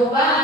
Jehová.